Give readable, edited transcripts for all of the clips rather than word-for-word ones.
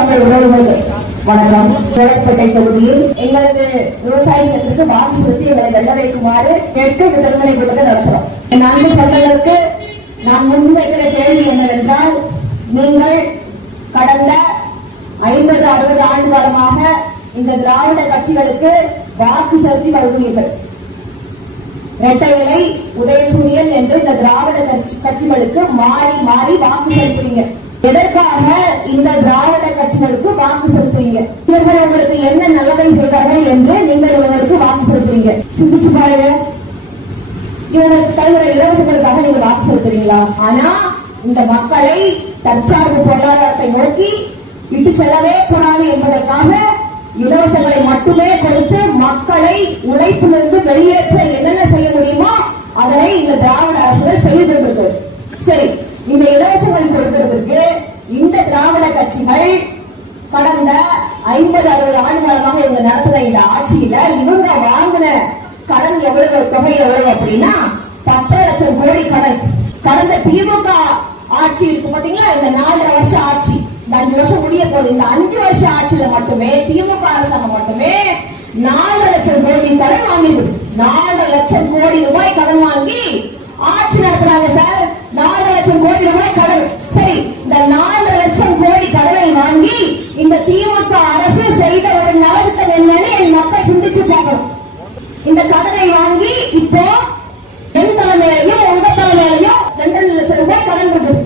வாங்கள் உறவுகள் வணக்கம். கோவில்பேட்டை தொகுதியில் எங்களது விவசாயிகளுக்கு வாக்கு செலுத்தி எங்களை வெள்ள வைக்குமாறு கேட்க விதர்மனை கூட்டத்தை நடத்துறோம். என் அன்பு சொந்தங்களுக்கு நான் முன்வைக்கிற கேள்வி என்னவென்றால், நீங்கள் கடந்த 50-60 ஆண்டு காலமாக இந்த திராவிட கட்சிகளுக்கு வாக்கு செலுத்தி வருகிறீர்கள். இரட்டை இலை, உதயசூரியன் என்று இந்த திராவிட கட்சிகளுக்கு மாறி மாறி வாக்கு செலுத்துறீங்க. எதற்காக இந்த திராவிட கட்சிகளுக்கு வாக்கு செலுத்துறீங்க? இவர்கள் உங்களுக்கு என்ன நல்லதை செய்தார்கள் என்று நீங்கள் இவர்களுக்கு வாக்கு செலுத்துறீங்க? சிந்திச்சு பாருங்க. இவங்களுக்கு தருகிற இலவசங்களுக்காக நீங்க வாக்கு செலுத்துறீங்களா? ஆனா இந்த மக்களை தற்சார்பு பொருளாதாரத்தை நோக்கி இட்டு செல்லவே கூடாது என்பதற்காக இலவசங்களை மட்டுமே கொடுத்து மக்களை உழைப்பிலிருந்து வெளியேற்ற என்னென்ன செய்ய முடியுமோ அதனை இந்த திராவிட அரசுகள் செய்து கொண்டிருக்கு. சரி, இந்த இலவசங்கள் கொடுக்கிறதுக்கு இந்த திராவிட கட்சிகள் கடந்த 50-60 ஆண்டு காலமாக இவங்க நடத்துற இந்த ஆட்சியில இவங்க வாங்கின கடன் எவ்வளவு, தொகை எவ்வளவு அப்படின்னா 10 லட்சம் கோடி கடன். கடந்த திமுக ஆட்சி இருக்கு பாத்தீங்களா, இந்த 4.5 வருஷ ஆட்சி, இந்த 5 வருஷம் முடிய போகுது. இந்த 5 வருஷ ஆட்சியில மட்டுமே திமுக அரசாங்கம் மட்டுமே 4 லட்சம் கோடி கடன் வாங்கிருக்கு. 4 லட்சம் கோடி ரூபாய் கடன் வாங்கி ஆட்சி நடத்துறாங்க சார். 4 லட்சம் கோடி ரூபாய் கடன். சரி, இந்த 4 லட்சம் கோடி கடனை வாங்கி இந்த திமுக அரசு செய்த ஒரு நலத்திட்டம் என்னன்னு என் மக்கள் சிந்திச்சு பார்க்கணும். இந்த கடனை வாங்கி இப்போ என் தலைமையிலையும் உங்க தலைமையிலையும் 2 லட்சம் ரூபாய் கடன் கொடுக்குது.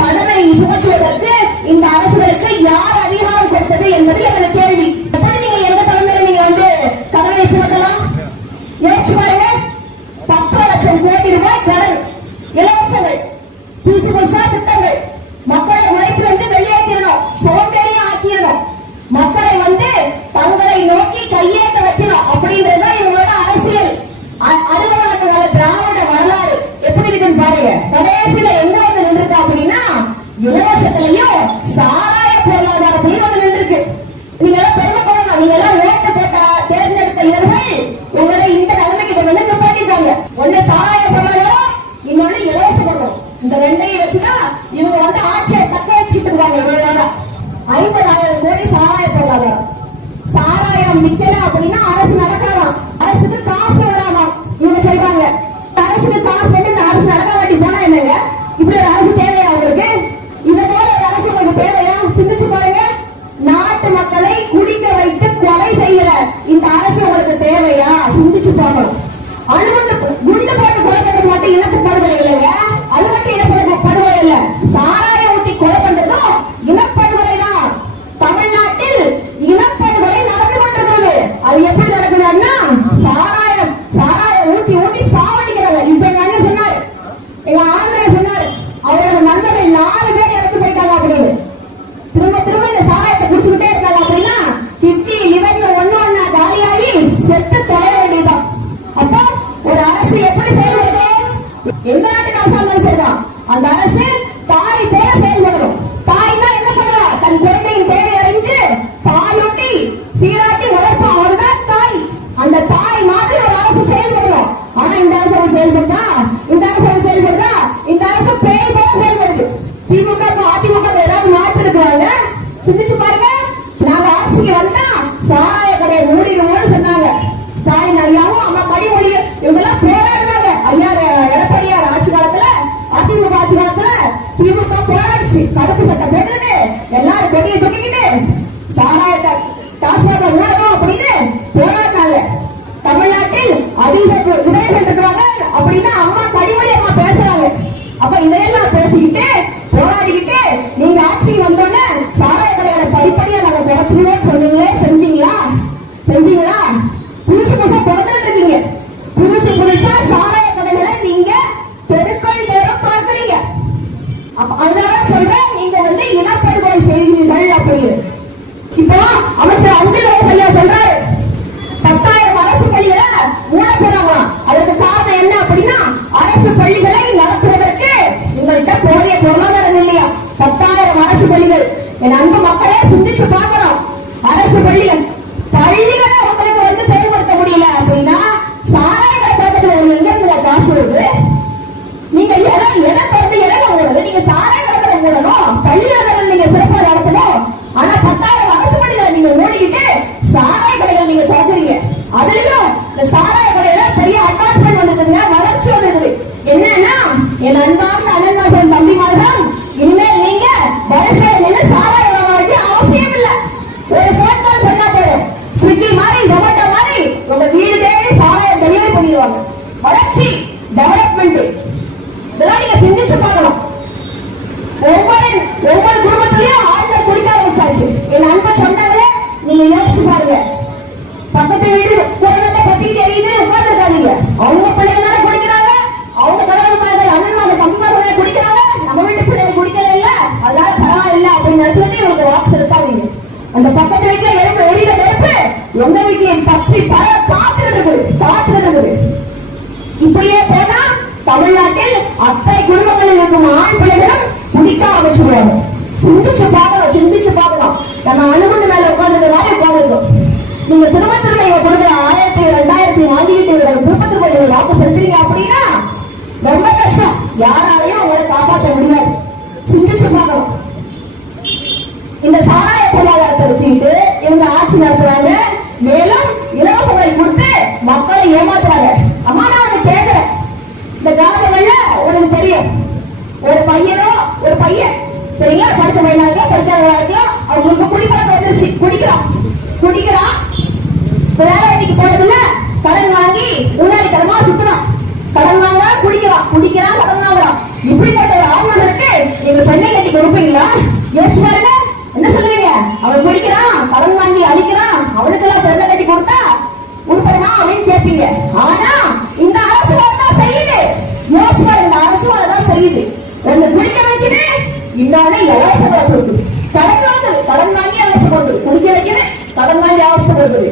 கடனை சுமத்துவதற்கு இந்த அரசுகளுக்கு யார் அதிகாரம் கொடுத்தது என்பது எனது கேள்வி. எப்படி நீங்க எந்த தலைமையில நீங்க கடனை சுமத்தலாம்? யோசிச்சு பாருங்க. 10 லட்சம் கோடி ரூபாய் கடன், இலவசங்கள், புதுசு புதுசா திட்டங்கள், மக்களை உழைப்பிலிருந்து வெளியேற்றணும், சோம்பேறியா ஆக்கிடணும், மக்களை தங்களை நோக்கி கையேற்ற வைக்கணும் அப்படின்றதுதான் இவங்களோட அரசியல். 60 ஆண்டு கால திராவிட வரலாறு எப்படி இருக்குன்னு பாருங்க. கடைசியில எங்க வந்து நின்றுருக்கா அப்படின்னா இலவசத்திலையும் சாராய பொருளாதாரத்திலையும் வந்து நின்றுருக்கு. நீங்க எல்லாம் பெருமை கொள்ளணும். நீங்க எல்லாம் ஓட்டு போட்ட தேர்ந்தெடுத்த இவர்கள் உங்களை இந்த நிலைமைக்கு வந்து போட்டிருக்காங்க. ஒண்ணு சாராய பொருளாதாரம், இன்னொன்னு இலவச பொருள். இந்த ரெண்டையும் வச்சுதான் இவங்க ஆட்சியை தக்க வச்சுட்டு இருக்காங்க. இவ்வளவுதான் 50,000 கோடி சாராய பொருளாதாரம். சாராயம் விற்கல அப்படின்னா அரசு நடக்கலாம், அரசுக்கு காசு வராமா இவங்க சொல்றாங்க. அரசுக்கு காசு வந்து இந்த அரசு நடக்க வேண்டி போனா என்னங்க? இப்படி ஒரு அரசு தேவையா உங்களுக்கு? இந்த போல ஒரு அரசு உங்களுக்கு தேவையா? சிந்திச்சு பாருங்க. நாட்டு மக்களை குடிக்க வைத்து கொலை செய்கிற இந்த அரசு உங்களுக்கு தேவையா? சிந்திச்சு பார்க்கணும். அணுகுண்டு குண்டு போட்டு கொலை பண்றது மட்டும் இனப்பு படுகொலை இல்லைங்க. அது மட்டும் இனப்பு படுகொலை இல்ல, சாராயம் ஊட்டி கொலை பண்றதும் இனப்படுகொலை தான். தமிழ்நாட்டில் இனப்படுகொலை நடந்து கொண்டிருக்கிறது. அது எப்படி நடக்குதுன்னா சாராயம் ஊட்டி ஊட்டி சாவடிக்கிறாங்க. இப்ப எங்க அண்ணன் சொன்னாரு, எங்க ஆந்திர சொன்னாரு, அவரோட நண்பர்கள் 4 பேர் இறந்து போயிட்டாங்க அப்படின்னு. திரும்ப திரும்ப இந்த சாராயத்தை குடிச்சுக்கிட்டே இருக்காங்க அப்படின்னா கிட்னி லிவர்ல ஒண்ணு காலியாகி செத்து தொலை வேண்டியதான். அப்போ ஒரு அரசு எப்படி செயல்படுது? எந்த நாட்டுக்கு அரசாங்கம் செய்யலாம்? அந்த அரசு தாய் பேர செயல்படணும். தாய்னா என்ன சொல்றா? தன் குழந்தையின் பேரை அறிஞ்சு பாலூட்டி சீராட்டி வளர்ப்பா, அவர்தான் தாய். அந்த தாய் மாதிரி ஒரு அரசு செயல்படணும். ஆனா இந்த அரசு செயல்படுதா? இந்த அரசு செயல்படுதா? இந்த அரசு பேய் போல செயல்படுது. திமுக அதிமுக ஏதாவது மாற்று இருக்கிறாங்க? சிந்திச்சு பாருங்க. நாங்க ஆட்சிக்கு வந்தா சாராய கடையை மூடிடுவோம்னு சொன்னாங்க. ஸ்டாலின் ஐயாவும் அம்மா கனிமொழியும் இவங்க எல்லாம் போராடுறாங்க. ஐயா எடப்பாடியார் ஆட்சி காலத்துல, அதிமுக ஆட்சி காலத்துல திமுக போராடிச்சு. கருப்பு சட்டம் போட்டுக்கிட்டு எல்லாரும் கொடியை தூக்கிக்கிட்டு சாராயத்தை டாஸ்மாக மூடணும் அப்படின்னு போராடினாங்க. தமிழ்நாட்டில் அதிக விதைகள் இருக்கிறாங்க அப்படின்னா அம்மா கனிமொழி அம்மா பேசுறாங்க. அப்ப இதையெல்லாம் பேசிக்கிட்டு போராடிக்கிட்டு நீங்க ஆட்சி வந்தோடனே சாராய கடையோட படிப்படியா நாங்க குறைச்சிடுவோம் சொன்னீங்களே, செஞ்சீங்களா? செஞ்சீங்களா? புதுசு புதுசா பிறந்துட்டு இருக்கீங்க. புதுசு புதுசா சாராய கடைகளை நீங்க தெருக்கள் நேரம் பார்க்கிறீங்க. அதனால சொல்றேன், நீங்க இனப்படுகொலை செய்கிறீர்கள் அப்படின்னு. இப்போ அமைச்சர் அன்பில் சரியா சொல்றாரு, 10,000 அரசு பள்ளிகளை மூட போறாங்களாம். அதுக்கு காரணம் என்ன அப்படின்னா அரசு பள்ளிகளை நடத்துவதற்கு உங்கள்கிட்ட போதிய பொருளாதாரம் இல்லையா? 10,000 அரசு பள்ளிகள். என் அன்பு மக்களே சிந்திச்சு பார்க்கணும். அரசு பள்ளிகளை உங்களுக்கு செயல்படுத்த முடியல அப்படின்னா சாராய திறக்கிறதுல எங்க இருந்து காசு வருது? நீங்க எதை திறந்து எதை மூடணும்? நீங்க சாராய மூடணும், பள்ளிகளை நீங்க சிறப்பாக நடத்தணும். ஆனா செலுத்தாதீங்க. அந்த பக்கத்து வீட்டுல நெருப்பு எரியில நெருப்பு உங்க வீட்டையும் பற்றி பல காத்துறது. இப்படியே போனா தமிழ்நாட்டில் அத்தனை குடும்பங்களில் இருக்கும் ஆண் பிள்ளைகளும் குடிக்க ஆரம்பிச்சுடுவாங்க. சிந்திச்சு பார்க்கணும். நம்ம அணுகுண்டு மேல உட்கார்ந்து உட்கார்ந்துருக்கோம். நீங்க திரும்ப இவங்க கொடுக்குற 1000 2000 வாங்கிட்டு திரும்ப வாக்கு செலுத்துறீங்க அப்படின்னா ரொம்ப கஷ்டம். யாராலையும் உங்களை காப்பாற்ற முடியாது. சிந்திச்சு பார்க்கணும். இந்த சாராய பொருளாதாரத்தை வச்சுக்கிட்டு இவங்க ஆட்சி நடத்துறாங்க. மேலும் இலவச வழி கொடுத்து மக்களை ஏமாத்துறாங்க. அம்மா நான் உனக்கு கேட்கிறேன், இந்த காலங்கள்ல உனக்கு தெரியும், ஒரு பையன் சரிங்களா, படிச்ச பையனா இருக்கலாம் படிக்காதவா இருக்கலாம், அவங்களுக்கு குடிப்பழக்கம் வந்துருச்சு. குடிக்கிறான் வேலைக்கு போறதுல கடன் வாங்கி முன்னாடி கடமா சுத்தணும். கடன் வாங்க குடிக்கிறான் கடன் வாங்குறான். இப்படிப்பட்ட ஒரு ஆண்மகனுக்கு எங்க பெண்ணை கட்டி கொடுப்பீங்களா? யோசிச்சு பாருங்க. என்ன சொல்லுவீங்க? அவன் குடிக்கிறான் கடன் வாங்கி அடிக்கிறான், அவனுக்கு எல்லாம் பெண்ணை கட்டி கொடுத்தா உருப்படமா அப்படின்னு கேட்பீங்க. ஆனா இந்த அரசு தான் செய்யுது. யோசிச்சு பாருங்க, இந்த அரசு தான் செய்யுது. ஒண்ணு குடிக்க வைக்குது, இன்னொன்னு இலவசங்களை கொடுக்குது. கடன் வாங்கி அவசரப்படுது, குடிக்க வைக்குது, கடன் வாங்கி அவசரப்படுது.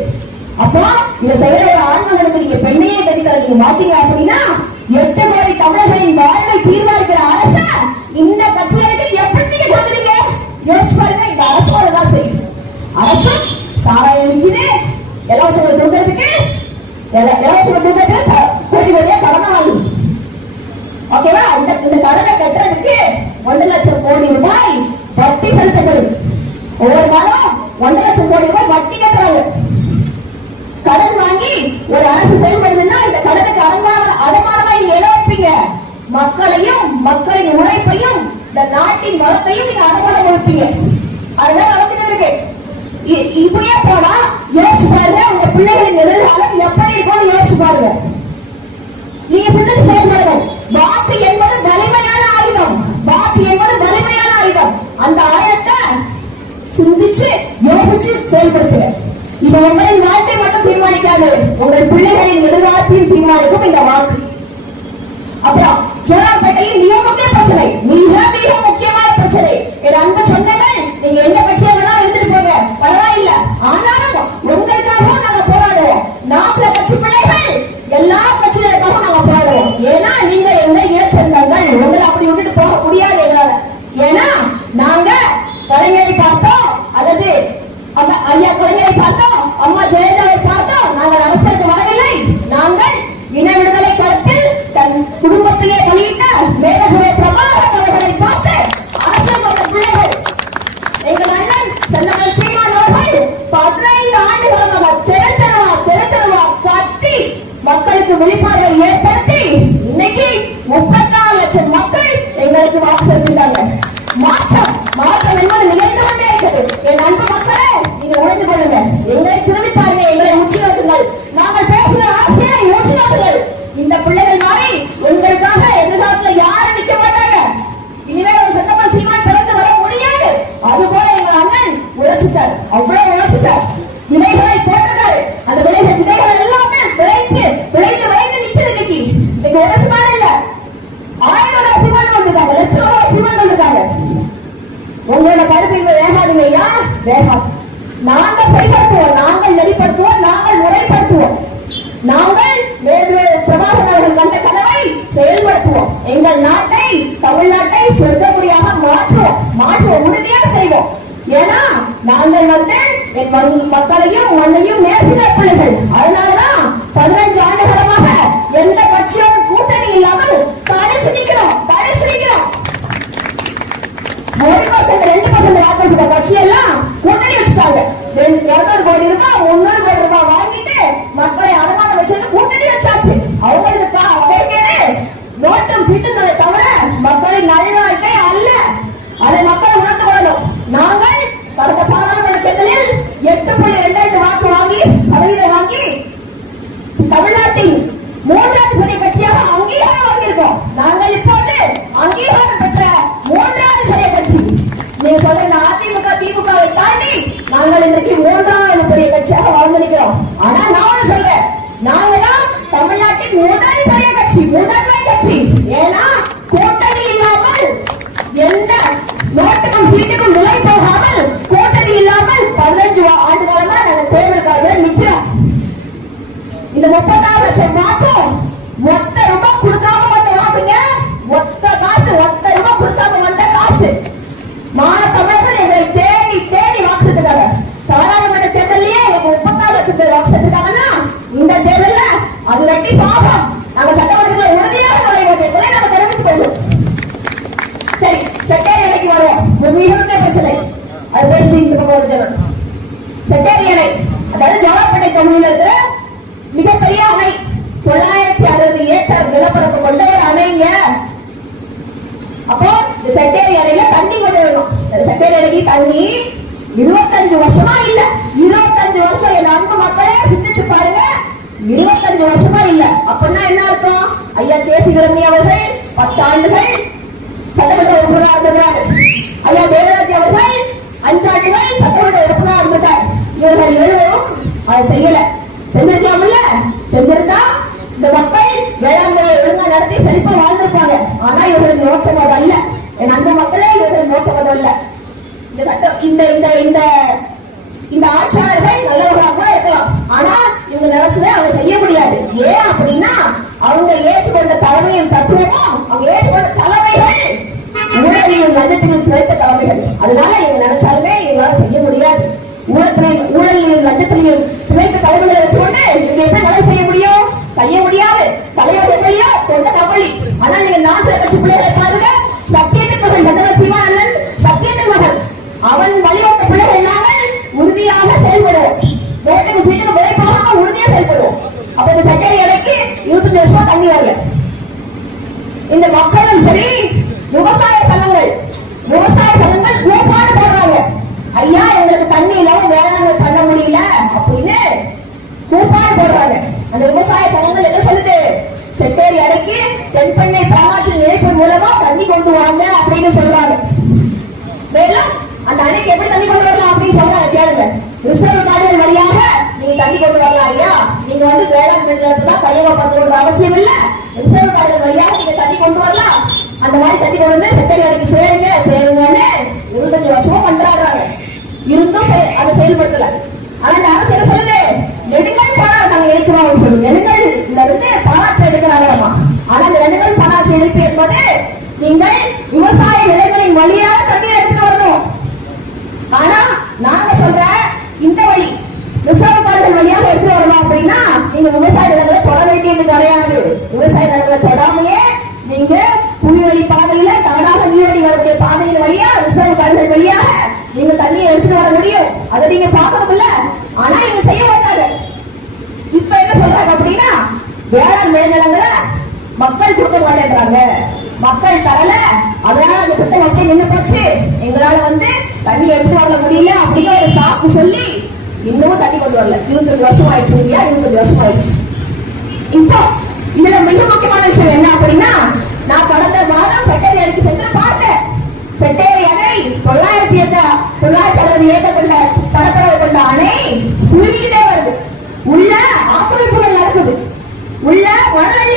அப்போ இதை செய்யற ஒரு ஆண்மகனுக்கு நீங்க பெண்ணையே கட்டித்தர நீங்க மாட்டீங்க அப்படின்னா 8 கோடி தமிழர்களின் வாழ்வை தீர்மானிக்கிற அரச இந்த கட்சிகளுக்கு எப்படி நீங்க கொடுக்குறீங்க? யோசிச்சு பாருங்க. இந்த அரசு தான் செய்யுது. அரசு சாராயம் விற்குது, இலவசங்களை கொடுக்கறதுக்கு கோடி கோடியா கடனை வாங்குது. ஓகேவா? இந்த கடனை கட்டுறதுக்கு 1 லட்சம் கோடி ரூபாய் வட்டி செலுத்தப்படுது. ஒவ்வொரு மாதம் 1 லட்சம் கோடி ரூபாய் வட்டி கட்டுறாங்க. கடன் வாங்கி ஒரு அரசு செயல்படுதுன்னா இந்த கடனுக்கு அடமானமா நீங்க என்ன வைப்பீங்க? மக்களின் உழைப்பையும் இந்த நாட்டின் வளத்தையும் நீங்க அடமானம் வைப்பீங்க. அதுதான் நடந்துட்டு இருக்கு. இப்படியே போனா யோசிச்சு பாருங்க, உங்க பிள்ளைகளின் எதிர்காலம் எப்படி இருக்கும்னு யோசிச்சு பாருங்க. நீங்க சிந்திச்சு செயல்படுங்க. வாக்கு என்பது வலிமையான ஆயுதம். அந்த ஆயுதத்தை சிந்திச்சு யோசிச்சு செயல்படுத்துங்க. இது உங்களின் நாட்டை மட்டும் தீர்மானிக்காது, உங்கள் பிள்ளைகளின் எதிர்காலத்தையும் தீர்மானிக்கும் இந்த வாக்கு. அப்புறம் ஜோலார்பேட்டையில் மிக முக்கிய பிரச்சனை, மிக முக்கியமான பிரச்சனை. என் அன்பு சொந்தங்கள், நீங்க எந்த கட்சியை வேணாலும் எடுத்துட்டு போங்க, பரவாயில்லை. ஆனாலும் உங்களுக்காகவும் நாங்க போராடுவோம். 40 கட்சி பிள்ளைகள் எல்லா கட்சிகளுக்காகவும் நாங்க போராடுவோம். ஏன்னா நீங்க எங்க இனச்சந்தங்கள், உங்களை அப்படி விட்டுட்டு போக முடியாது எங்களால. ஏன்னா நாங்க கலைஞரை பார்த்தோம், அல்லது ஐயா கலைஞரை பார்த்தோம், அம்மா ஜெயலலிதாவை பார்த்தோம். நாங்கள் அரசுக்கு வரவில்லை. நாங்கள் இன விடுதலை கருத்தில் தன் குடும்பத்திலே வெளியிட்ட மேலகுரை பிரபாகரன் அவர்களை பார்த்து அரசியல் வந்த பிள்ளைகள். எங்கள் அண்ணன் செந்தமிழ் சீமான் அவர்கள் 15 ஆண்டுகளாக திரைச்சலவா கத்தி மக்களுக்கு விழிப்புணர்வை ஏற்படுத்தி இன்னைக்கு 34 லட்சம் மக்கள் எங்களுக்கு வாக்கு செலுத்திட்டாங்க. மாற்றம் என்பது நிகழ்ந்து கொண்டே இருக்குது. என் அன்பு மக்களே, நீங்க உணர்ந்து கொள்ளுங்க. எங்களை திரும்பி பாருங்க, எங்களை உச்சி நோக்குங்கள். நாங்கள் பேசுகிற அரசியலை உச்சி நோக்குங்கள். இந்த பிள்ளைகள் மாறி உங்களுக்காக எதிர்காலத்துல யாரும் நிக்க மாட்டாங்க. இனிமேல் ஒரு செந்தமிழ் சீமான் பிறந்து வர முடியாது. அதுபோல எங்க அண்ணன் உழைச்சிட்டார், அவ்வளவு உழைச்சிட்டார், விதைகளை போட்டார். அந்த விதைகள் எல்லாமே விளைந்து நிக்குது. இன்னைக்கு ஒரு சீமான் இல்ல, 1000 சீமான் வந்துட்டாங்க, லட்சம் சீமான் வந்துட்டாங்க. உங்களோட பருப்பு இங்க வேகாதுங்க ஐயா, வேகாது. நாங்கள் செயல்படுத்துவோம், நாங்கள் நெறிப்படுத்துவோம், நாங்கள் முறைப்படுத்துவோம். நாங்கள் பிரபாகரன் அவர்கள் கண்ட கனவை செயல்படுத்துவோம். எங்கள் நாட்டை, தமிழ்நாட்டை சொர்க்கமுறையாக மாற்றுவோம், உறுதியாக செய்வோம். ஏன்னா நாங்கள் என் மக்களையும் மண்ணையும் நேசிக்கிற பிள்ளைகள். அதனாலதான் 15 ஆண்டுகாலமாக எந்த கட்சியோட கூட்டணி இல்லாமல் தனிச்சு நிக்கிறோம். 1% 2% கட்சி எல்லாம் கூட்டணி வச்சுட்டாங்க. 200 கோடி ரூபாய் 300 கோடி ரூபாய் வாங்கிட்டு மக்களை அடமானம் வச்சிருந்து கூட்டணி வச்சாச்சு. அவங்களுக்கு நோட்டும் சீட்டுகளை தவிர மக்களின் நல்வாழ்க்கை அல்ல. அதை மக்கள் உணர்ந்து கொள்ளணும். நாங்கள் கடந்த பாராளுமன்ற தேர்தலில் 8.2 வாக்கு வாங்கி பதவியை வாங்கி தமிழ்நாட்டின் 3வது பெரிய கட்சியாக அங்கீகாரம் வாங்கியிருக்கோம். நாங்கள் இப்போது அங்கீகாரம் பெற்ற 3வது பெரிய கட்சி. நீங்க சொல்ற அதிமுக திமுகவை தாண்டி நாங்கள் இன்றைக்கு 3வது பெரிய கட்சியாக வாழ்ந்திருக்கிறோம். ஆனா நான் சொல்றேன், நாங்க தான் தமிழ்நாட்டின் முதல் பெரிய கட்சி. ஏன்னா கூட்டணி இல்லாமல் எந்த நோட்டுக்கும் சீட்டுக்கும் விலை போகாமல் கூட்டணி 30,000 லட்சம் மாற்றம் ஒத்த ரூபாய் கொடுக்காம வந்த வாங்குங்க. ஒத்த காசு, ஒத்த ரூபாய் கொடுக்காம வந்த காசு. மாணவர்கள் எங்களை தேடி தேடி வாக்குறாங்க. பாராளுமன்ற தேர்தலையே 30,000 லட்சம் பேர் வாக்குறாங்கன்னா இந்த தேர்தல்ல அது ரெட்டி பாகம். நாங்க சட்டமன்றத்தில் உறுதியாக நுழைவோம் நம்ம தெரிவித்துக் கொள்வோம். சரி, செக்ரட்டேரியனுக்கு வருவோம். மிகுந்த பிரச்சனை அது பேசிட்டு போது செக்ரட்டேரியனை, அதாவது ஜவாப்பேட்டை தொகுதியில் இருக்கிற மிகப்பெரிய அணை, 960 ஏக்கர் நிலப்பரப்பு கொண்ட ஒரு அணைங்க. அப்போ இந்த செக்ரட்டேரியனையில தண்ணி கொண்டு வரணும். செக்ரட்டேரியனுக்கு தண்ணி 25 வருஷமா இல்ல. 25 வருஷம் என் அன்பு மக்களே சிந்திச்சு பாருங்க. 25 வருஷமா இல்ல. அப்படின்னா என்ன அர்த்தம்? ஐயா கேசி கிரமணி அவர்கள் 10 ஆண்டுகள் சட்டமன்ற உறுப்பினராக இருந்தார். ஐயா தேவராஜ் அவர்கள் 5 ஆண்டுகள் சட்டமன்ற உறுப்பினராக இருந்தார். இவர்கள் எழுவரும் அதை செய்யல. செஞ்சிருக்கலாம்ல? செஞ்சிருந்தா இந்த மக்கள் வேளாண்மையை ஒழுங்கா நடத்தி செழிப்பா வாழ்ந்திருப்பாங்க. ஆனா இவர்கள் நோக்கம் அது அல்ல. என் அன்பு மக்களே, இவர்கள் நோக்கம் அது அல்ல. இந்த சட்டம் இந்த ஆட்சியாளர்கள் நல்லவர்களாக கூட இருக்கலாம். ஆனா இவங்க நினைச்சதை அவங்க செய்ய முடியாது. ஏன் அப்படின்னா அவங்க ஏற்றுக்கொண்ட தலைமையும் தத்துவமும், அவங்க ஏற்றுக்கொண்ட தலைமைகள் ஊழலையும் லஞ்சத்தையும் துளைத்த தலைமைகள். அதனால இவங்க நினைச்சாலுமே இவங்களால செய்ய முடியாது. ஊழலையும் லஞ்சத்திலையும் துளைத்த தலைமைகளை வச்சுக்கொண்டு இவங்க எப்படி வேலை செய்ய முடியும்? செய்ய முடியாது. தலைவர் எப்படியோ தொண்ட கபலி. ஆனா நீங்க நாட்டுல கட்சி பிள்ளைகளை பாருங்க. சத்தியத்தின் மகன் சந்திர சீமானந்தன், சத்தியத்தின் மகன், அவன் வழிவந்த பிள்ளைகள் நாங்கள் உறுதியாக செயல்படுவோம். வேட்டுக்கு சீட்டுக்கு விலை போகாம உறுதியா செயல்படுவோம். அப்ப இந்த செக்ரட்டேரியனுக்கு 25 வருஷமா தண்ணி வரல. இந்த மக்களும் சரி, விவசாய சங்கங்கள் கூப்பாடு போடுறாங்க. ஐயா எங்களுக்கு தண்ணி இல்லாம வேளாண்மை பண்ண முடியல அப்படின்னு கூப்பாடு போடுறாங்க. அந்த விவசாய சங்கங்கள் என்ன சொல்லுது? செக்ரட்டேரியனுக்கு தென்பெண்ணை பராமரிப்பு இணைப்பு மூலமா தண்ணி கொண்டு வாங்க அப்படின்னு சொல்றாங்க. மேலும் அந்த அணைக்கு எப்படி தண்ணி கொண்டு வரலாம் அப்படின்னு சொல்றாங்க. கேளுங்க. ரிசர்வ் காடுகள் வழியாக நீங்க தண்ணி கொண்டு வரலாம். ஐயா நீங்க வேளாண் நிலத்துல கையகப்படுத்த அவசியம் இல்ல. ரிசர்வ் காடுகள் வழியாக நீங்க தண்ணி கொண்டு வரலாம். அந்த மாதிரி தண்ணி கொண்டு வந்து செக்ரட்டேரியனுக்கு சேருங்கன்னு 25 வருஷமா பண்றாங்க. இருந்தும் அதை செயல்படுத்தல. ஆனா இந்த அரசு என்ன சொல்லுது? நெடுங்கல் பாராட்டு நாங்க இணைக்கிறோம் சொல்லுங்க. நெடுங்கல்ல இருந்து பாராட்டு எடுக்கிறாங்களாமா. ஆனா இந்த நெடுங்கல் பாராட்டு இணைப்பு என்பது நீங்கள் விவசாய நிலைகளின் வழியாக தண்ணீர் எடுத்துட்டு வரணும். ஆனா நாங்க சொல்ற இந்த வழி ரிசர்வ் காடுகள் வழியாக எடுத்து வரணும் அப்படின்னா நீங்க விவசாய நிலங்களை தொட வேண்டியது கிடையாது. விவசாய நிலங்களை தொடாமையே நீங்க புலிவழி பாதையில தானாக நீர்வழி வரக்கூடிய பாதையின் வழியா ரிசர்வ் காடுகள் வழியாக நீங்க தண்ணியை எடுத்துட்டு வர முடியும். அதை நீங்க பார்க்கணும்ல. ஆனா இவங்க செய்ய மாட்டாங்க. இப்ப என்ன சொல்றாங்க அப்படின்னா வேளாண் மேல்நிலங்களை மக்கள் கொடுக்க மாட்டேன்றாங்க. மக்கள் தரல, அதனால அந்த திட்டம் வந்து நின்று போச்சு. எங்களால தண்ணி எடுத்து வர முடியல அப்படின்னு ஒரு சாக்கு சொல்லி இன்னமும் தண்ணி கொண்டு வரல. 25 வருஷம் ஆயிடுச்சு இல்லையா? 25 வருஷம் ஆயிடுச்சு. இப்போ இதுல மிக முக்கியமான விஷயம் என்ன அப்படின்னா, நான் கடந்த மாதம் செக்ரட்டேரியனுக்கு சென்று பார்த்தேன். செக்ரட்டேரியனை 960 ஏக்கர் கொண்ட பரப்பளவு கொண்ட அணை சுருங்கிக்கிட்டே வருது. உள்ள ஆக்கிரமிப்புகள் நடக்குது. உள்ள மணல் அள்ளி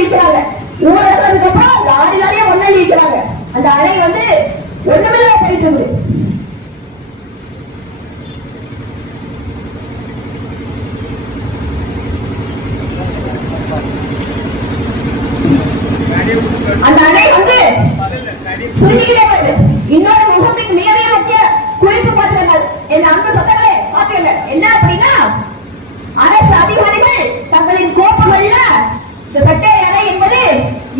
விற்கிறாங்க. ஊரதுக்கு அப்புறம் லாரியாலே மணல் அள்ளி விற்கிறாங்க. அந்த அணை ஒண்ணுமில்ல போயிட்டு இருக்குது. அந்த அணை சுருங்கிக்கிட்டே வருது. இன்னொரு முகமின் மிக முக்கிய குறிப்பு பார்த்துங்கள். என் அன்பு சொந்தங்களே பார்த்துங்க. என்ன அப்படின்னா அரசு அதிகாரிகள் தங்களின் கோப்புகள்ல இந்த சட்டை அணை என்பது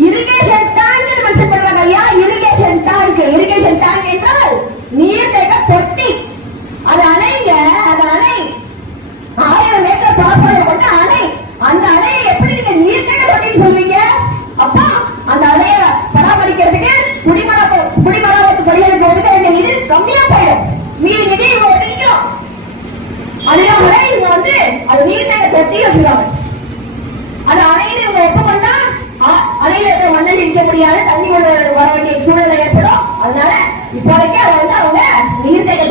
இரிகேஷன் டேங்க் மென்ஷன் பண்றாங்க. ஐயா இரிகேஷன் டேங்க் என்றால் நீர்த்தேக்க தொட்டி. அது அணைங்க. அது அணை 1000 ஏக்கர் பரப்பளவு கொண்ட அணை. அந்த அணையை எப்படி நீங்க நீர்த்தேக்க தொட்டின்னு சொல்லுவீங்க? அப்பா அந்த அணைய பராமரிக்கிறதுக்கு குடிமராமத்து பணிகளுக்கு ஒதுக்க வேண்டிய நிதி கம்மியா போயிடும். மீதி நிதி இவங்க ஒதுக்கிக்கிறோம். அதுக்காக இவங்க அது நீர்த்தேக்க தொட்டி வச்சிருக்காங்க. அது அணையில இவங்க ஒப்பந்தா அணையில இருக்கிற மண்ணல் இடிக்க முடியாது. தண்ணி கொண்டு வர வேண்டிய சூழ்நிலை ஏற்படும். அதனால இப்போதைக்கு அதை அவங்க நீர்த்தேக்க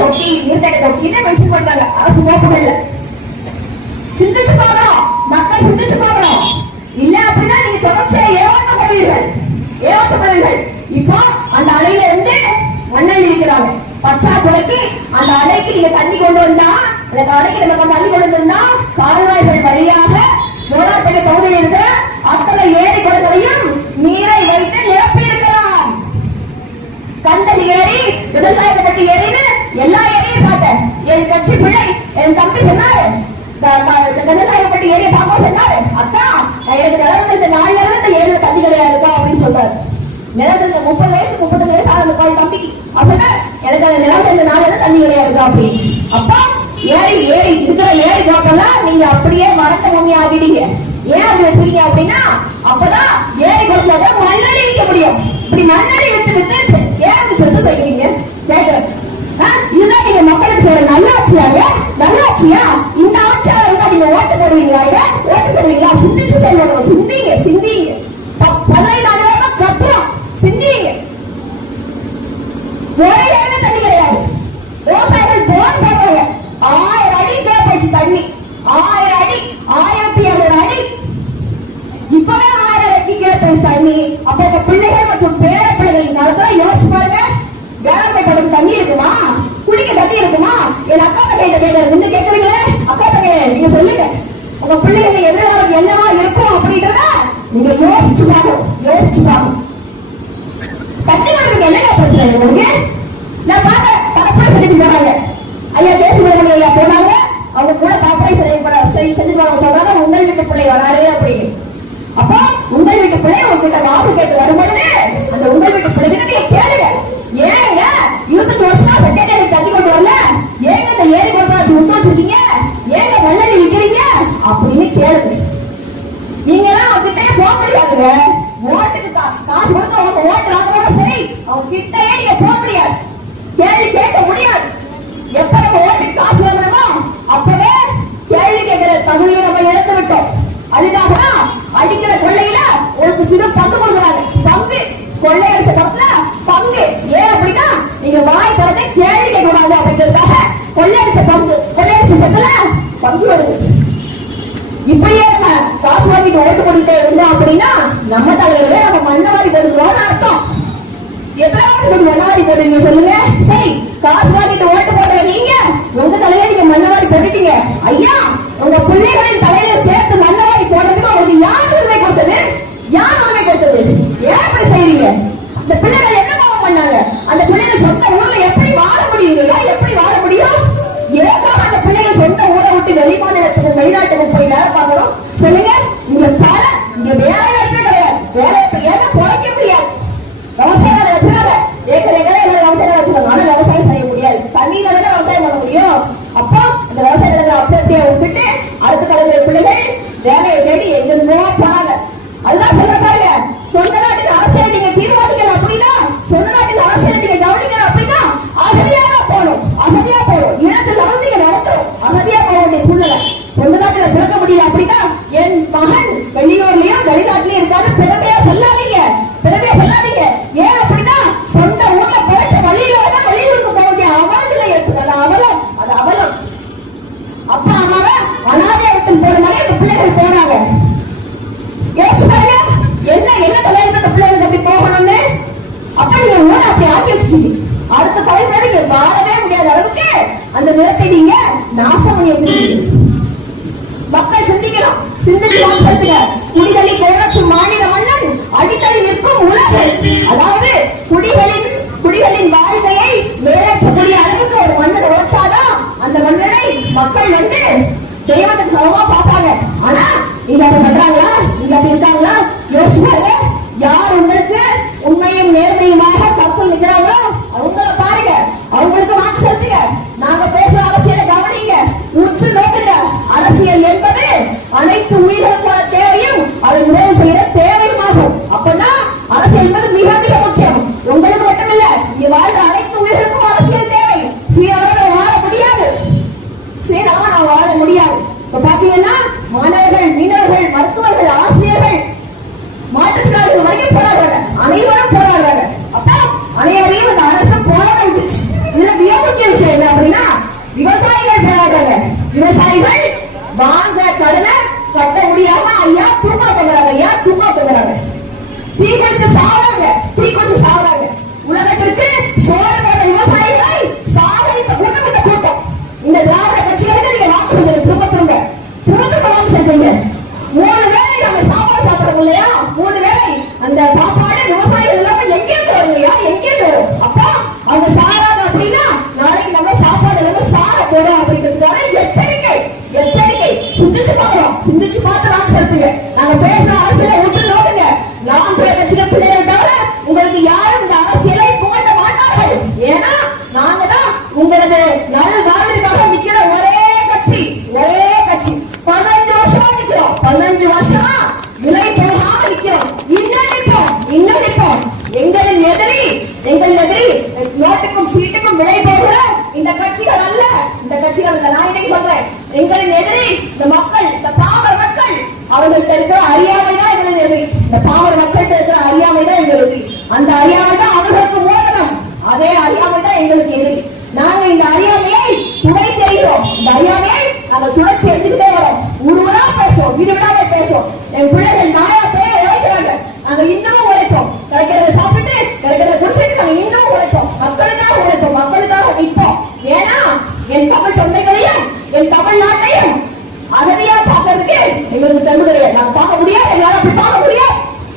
தொட்டின்னு மென்ஷன் பண்றாங்க அரசு கோப்புகள்ல. சிந்திச்சு பார்க்கணும். மக்கள் சிந்திச்சு பார்க்கணும். இல்ல அப்படின்னா நீங்க தொடர்ச்சியா ஏமாற்றப்படுவீர்கள். இப்போ அந்த அணையில இருந்து மண்ணல் இடிக்கிறாங்க. பச்சாக்குறைக்கு அந்த அணைக்கு நீங்க தண்ணி கொண்டு வந்தா, அந்த அணைக்கு நம்ம தண்ணி கொண்டு வந்தா கால்வாய்கள் வழியாக ஜோலார்பேட்டை தொகுதியில் இருக்கிற அத்தனை ஏரி குளங்களையும் நீரை வைத்து நிரப்பி இருக்கலாம். கண்டல் ஏரி, விவசாயப்பட்டி ஏரின்னு எல்லா ஏரியும் பார்த்தேன். என் கட்சி பிள்ளை என் தம்பி சொன்னாரு, விவசாயப்பட்டி ஏரியை பார்க்க சொன்னாரு, அக்கா எனக்கு நிலவரத்து 4 இருந்து 7 தண்ணி கிடையாது இருக்கா அப்படின்னு சொல்றாரு. நிலவரத்து 30 வயசு 35 வயசு ஆகுது தம்பிக்கு. சொன்ன எனக்கு அந்த நிலவரத்து 4 இருந்து தண்ணி கிடையாது அப்படின்னு. அப்பா ஏரி இருக்கிற ஏரி குளத்தெல்லாம் நீங்க அப்படியே மரத்த பூமி ஆகிட்டீங்க. ஏன் அப்படி வச்சிருக்கீங்க அப்படின்னா அப்பதான் ஏரி குளத்துல மண்ணடி விற்க முடியும். இப்படி மண்ணடி வித்து ஏன் அப்படி சொல்லிட்டு செய்கிறீங்க கேட்கிறேன். இதுதான் நீங்க மக்களுக்கு செய்யற நல்லாட்சியாங்க? நல்லாட்சியா? இந்த ஆட்சியால இருந்தா நீங்க ஓட்டு போடுவீங்களா? ஓட்டு போடுவீங்களா? சிந்திச்சு செய்வாங்க. சிந்திங்க 15 கத்துறோம், சிந்திங்க. ஒரே இடத்துல தண்ணி கிடையாது. விவசாயிகள் போர் போடுறாங்க. 1000 அடி போயிடுச்சு தண்ணி. 1000 அடி 1500 அடி இப்பவே 1000 அடி போயிடுச்சு தண்ணி. அப்ப பிள்ளைகள் மற்றும் பேர பிள்ளைகள் யோசிச்சு பாருங்க. வேளாண்மை படம் தண்ணி இருக்குமா? குடிக்க தண்ணி இருக்குமா? என் அக்கா தங்கையிட்ட கேட்கறது இன்னும் கேட்கறீங்களே. அக்கா தங்கை நீங்க சொல்லுங்க, உங்க பிள்ளைகள் எதிர்காலம் என்னவா இருக்கும் அப்படின்றத நீங்க யோசிச்சு பார்க்கணும். தண்ணி வரதுக்கு என்னங்க பிரச்சனை உங்களுக்கு? நான் பார்க்க பரப்புரை செஞ்சுட்டு போறாங்க. ஐயா தேசிய ஐயா போனாங்க, அவங்க கூட பரப்புரை செஞ்சுட்டு சொல்றாங்க உங்கள் வீட்டு பிள்ளை வராரு அப்படின்னு. அப்போ உங்கள் வீட்டு பிள்ளை உங்ககிட்ட வாக்கு கேட்டு வரும்போது அந்த உங்கள் வீட்டு பிள்ளைகிட்ட நீங்க கேளுங்க, ஏங்க 25 வருஷமா செக்ரட்டரி தண்ணி கொண்டு வரல, ஏங்க இந்த ஏரி கொண்டு அப்படி விட்டு வச்சிருக்கீங்க, ஏங்க மண்ணடி விற்கிறீங்க அப்படின்னு கேளுங்க. நீங்க எல்லாம் அவங்ககிட்டயே போக முடியாதுங்க. ஓட்டுக்கு காசு கொடுத்து அவங்க ஓட்டு வாங்குறதோட சரி, அவங்க கிட்டயே நீங்க போக முடியாது, கேள்வி கேட்க முடியாது. எப்ப நம்ம ஓட்டுக்கு காசு வாங்கணுமோ அப்பவே கேள்வி கேட்கிற தகுதியை நம்ம இழந்து விட்டோம். அதுக்காக அடிக்கிற கொள்ளையில உங்களுக்கு சிறு பங்கு கொடுக்குறாங்க. பங்கு கொள்ளையடிச்ச படத்துல பங்கு. ஏன் அப்படின்னா நீங்க வாய் திறந்து கேள்வி கேட்க கூடாது அப்படிங்கிறதுக்காக கொள்ளையடிச்ச பங்கு, கொள்ளையடிச்ச சொத்துல பங்கு வருது. இப்படியே நம்ம காசு வாங்கிட்டு ஓட்டு போட்டுட்டே இருந்தோம் அப்படின்னா நம்ம தலைவர்களே நம்ம மண்ணவாரி போட்டுக்கிறோம்னு அர்த்தம். எத்தனை மண்ணவாரி போடுவீங்க சொல்லுங்க? சரி, காசு வாங்கிட்டு ஓட்டு போடுற நீங்க உங்க தலையில நீங்க மண்ணவாரி போட்டுட்டீங்க. ஐயா உங்க பிள்ளைகளின் தலையில சேர்த்து மண்ணவாரி போடுறதுக்கு உங்களுக்கு யார் உரிமை கொடுத்தது? ஏன் இப்படி செய்றீங்க? அந்த பிள்ளைகள் என்ன பாவம் பண்ணாங்க? அந்த பிள்ளைகள் சொந்த ஊர்ல எப்படி வாழ முடியுங்க? எப்படி வாழ முடியும்? எதற்காக அந்த பிள்ளைகள் சொந்த ஊரை விட்டு வெளிமாநிலத்துக்கு வெளிநாட்டுக்கு போய் வேலை பார்க்கணும் சொல்லுங்க? இங்க வேலை வாய்ப்பே கிடையாது. வேலை ஏன்னா பொழைக்க முடியாது. விவசாயம் வச்சுக்காங்க, ஏக்கர் விவசாயம் வச்சுக்காங்க. ஆனா விவசாயம் செய்ய முடியாது. தண்ணீர் தானே விவசாயம் பண்ண முடியும். அப்போ அந்த விவசாயத்தை அப்படியே விட்டுட்டு அடுத்த தலைமுறை பிள்ளைகள் வேலையை தேடி எங்கெங்கோ போறாங்க. அதுதான் சொல்ற பாருங்க, சொந்த நாட்டுக்கு அரசியல் நீங்க தீர்மானிக்கல அப்படின்னா, சொந்த நாட்டுக்கு அரசியல் நீங்க கவனிக்கல அப்படின்னா அகதியாக போகணும். இனத்துல நீங்க நடத்தணும். அகதியா போக வேண்டிய சூழ்நிலை. சொந்த நாட்டுல பிறக்க முடியல அப்படின்னா என் மகன் வெளியூர்லயும் வெளிநாட்டிலயும் இருக்காது பிறமையா சொல்லாதீங்க. ஏன் அப்படின்னா சொந்த ஊர்ல பிழைச்ச வழியில வெளியூருக்கு போக வேண்டிய அவலம் ஏற்பட்டது. அது அவலம். அப்பா அம்மாவை அனாதையா விட்டு போற மாதிரி அந்த பிள்ளைகள் போறாங்க. என்ன தலைவர் அந்த பிள்ளைகளுக்கு அப்படி போகணும்னு அப்ப நீங்க ஊரை அப்படி ஆக்கி வச்சுட்டீங்க. அடுத்த தலைமுறை நீங்க வாழவே முடியாத அளவுக்கு அந்த நிலத்தை நீங்க நாசம் பண்ணி வச்சிருக்கீங்க. மக்கள் சிந்திக்கலாம், சிந்திச்சு செலுத்துங்க. குடிகளி கோரச்சும் மாநில மன்னன் அடித்தளி நிற்கும் உலகு. அதாவது குடிகளின் வாழ்க்கையை மேலேற்றக்கூடிய அளவுக்கு ஒரு மன்னன் உழைச்சாதான் அந்த மன்னனை மக்கள் தெய்வத்துக்கு சமமா பார்ப்பாங்க. ஆனா இங்க அப்படி பண்றாங்களா? இங்க அப்படி இருக்காங்களா? யோசிச்சாங்க. யார் உங்களுக்கு உண்மையும் நேர்மையுமாக பக்கம் நிற்கிறாங்களோ அவங்கள பாருங்க, அவங்களுக்கு வாக்கு செலுத்துங்க. நாங்க பேசுற அரசியலை கவனிங்க, உற்று நோக்குங்க. அரசியல் என்பது அனைத்து உயிர்களுக்கான தேவையும் அதை நிறைவு செய்யற தேவையுமாகும். அப்படின்னா அரசியல் என்பது மிக மிக முக்கியம். உங்களுக்கு மட்டுமில்ல, இங்க வாழ்ற அனைத்து உயிர்களுக்கும் அரசியல் தேவை. சுயநலம் வாழ முடியாது. இப்ப பாத்தீங்கன்னா மாணவர்கள், மீனவர்கள், மருத்துவர்கள், ஆசிரியர்கள், மாற்றுத்திறனாளிகள் வரைக்கும் போராடுறாங்க. அனைவரும் போராடுறாங்க. அப்ப அனைவரையும் அந்த அரசு போராட விட்டுச்சு. இதுல மிக முக்கிய விஷயம் என்ன அப்படின்னா விவசாயிகள் போராடுறாங்க. விவசாயிகள் வாங்க கடனை கட்ட முடியாம ஐயா தூக்கா தொங்குறாங்க. தீ கொஞ்சம் சாவறாங்க. உலகத்திற்கு சோழ விவசாயிகளை சாகரித்த கூட்டம் உங்களது நல் வாழ்விற்காக நிக்கிற ஒரே கட்சி 15 வருஷமா நிக்கிறோம். 15 வருஷமா விலை போகாம நிக்கிறோம். இன்னும் நிற்போம். எங்களின் எதிரி நோட்டுக்கும் சீட்டுக்கும் விலை போகிற இந்த கட்சிகள் அல்ல. நான் இன்னைக்கு சொல்றேன், எங்களின் எதிரி இந்த மக்கள், இந்த பாமர மக்கள். அவர்கள்ட்ட இருக்கிற அறியாமை தான் எங்களின் எதிரி. இந்த பாமர மக்கள்கிட்ட இருக்கிற அறியாமை தான் எங்களுக்கு எதிரி. அந்த அறியாமை தான் அவர்களுக்கு மோதனம். அதே அறியாமை தான் எங்களுக்கு எதிரி. நாங்க இந்த அறியாமையை துடை தெரிகிறோம். இந்த அறியாமையை நாங்கள் துடைச்சி எடுத்துக்கிட்டே வரோம். ஊருவரா பேசுவோம், வீடு விடாம பேசுவோம். என் பிள்ளைகள் நாயா பேய உழைக்கிறாங்க. நாங்க இன்னமும் உழைப்போம். கிடைக்கிறத சாப்பிட்டு கிடைக்கிறத குடிச்சிட்டு நாங்க இன்னமும் உழைப்போம். மக்களுக்காக நிற்போம். ஏன்னா என் தமிழ் சொந்தங்களையும் என் தமிழ்நாட்டையும் அகதியா பார்க்கறதுக்கு எங்களுக்கு தெம்பு கிடையாது. நாங்க பார்க்க முடியாது. எங்களால அப்படி பார்க்க முடியாது.